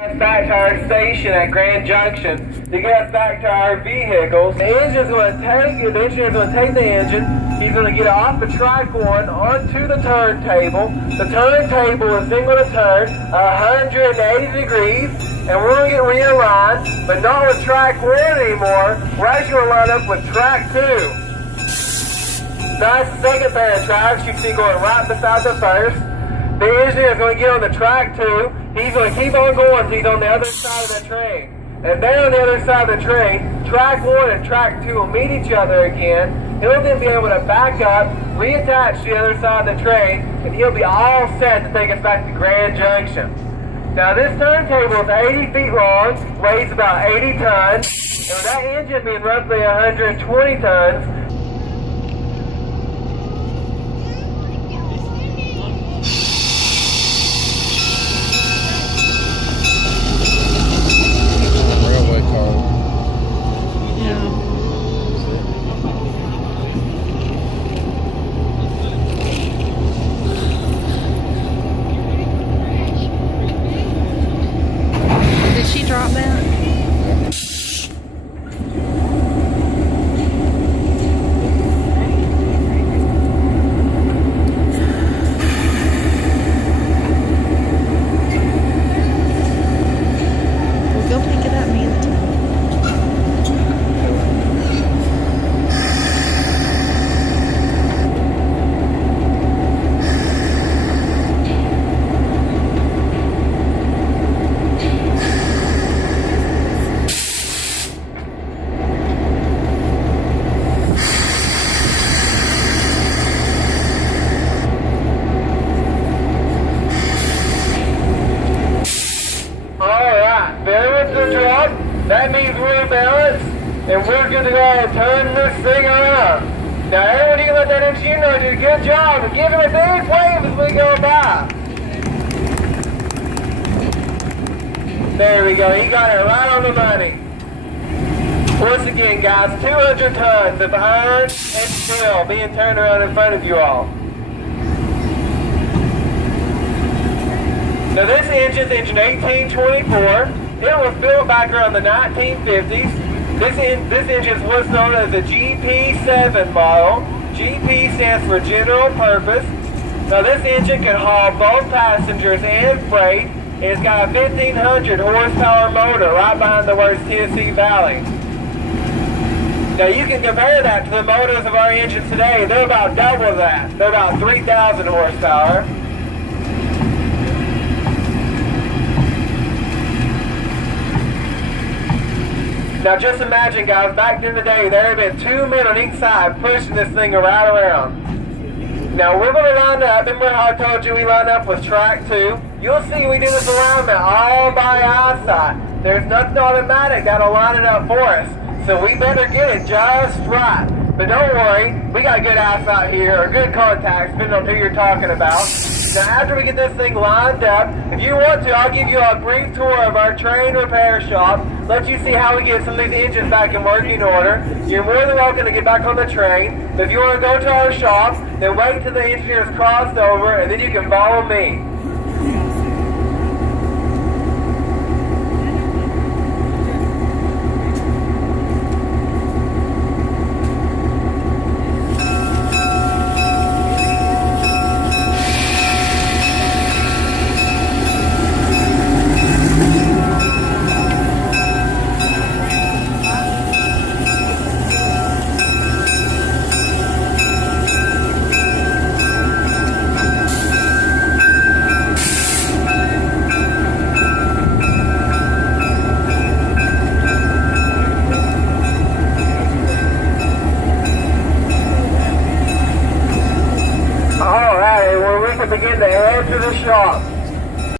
Back to our station at Grand Junction to get us back to our vehicles. The engine's going to take the engine. He's going to get it off the track one onto the turntable. The turntable is then going to turn 180 degrees, and we're going to get realigned, but not with track one anymore. We're actually going to line up with track two. That's the second pair of tracks you see going right beside the first. The engineer is going to get on the track two. He's going to keep on going until he's on the other side of the train. And then on the other side of the train, track one and track two will meet each other again. He'll then be able to back up, reattach to the other side of the train, and he'll be all set to take us back to Grand Junction. Now this turntable is 80 feet long, weighs about 80 tons, and with that engine being roughly 120 tons, drop that? We'll go pick it up, me and the team. That means we're balanced, and we're good to go and turn this thing around. Now everyone, you can let that engineer know did a good job, and give him a big wave as we go by. There we go, he got it right on the money. Once again, guys, 200 tons of iron and steel being turned around in front of you all. Now this engine's engine 1824. It was built back around the 1950s. This engine is what's known as a GP7 model. GP stands for General Purpose. Now this engine can haul both passengers and freight. And it's got a 1500 horsepower motor right behind the words Tennessee Valley. Now you can compare that to the motors of our engines today. They're about double that. They're about 3,000 horsepower. Now just imagine, guys, back in the day, there had been two men on each side pushing this thing right around. Now we're going to line up. Remember how I told you we line up with track two? You'll see we do this alignment all by eyesight. There's nothing automatic that'll line it up for us. So we better get it just right. But don't worry, we got good eyesight here, or good contacts, depending on who you're talking about. Now after we get this thing lined up, if you want to, I'll give you a brief tour of our train repair shop, let you see how we get some of these engines back in working order. You're more than welcome to get back on the train. But if you want to go to our shop, then wait till the engineer's crossed over, and then you can follow me. Begin to head to the shop.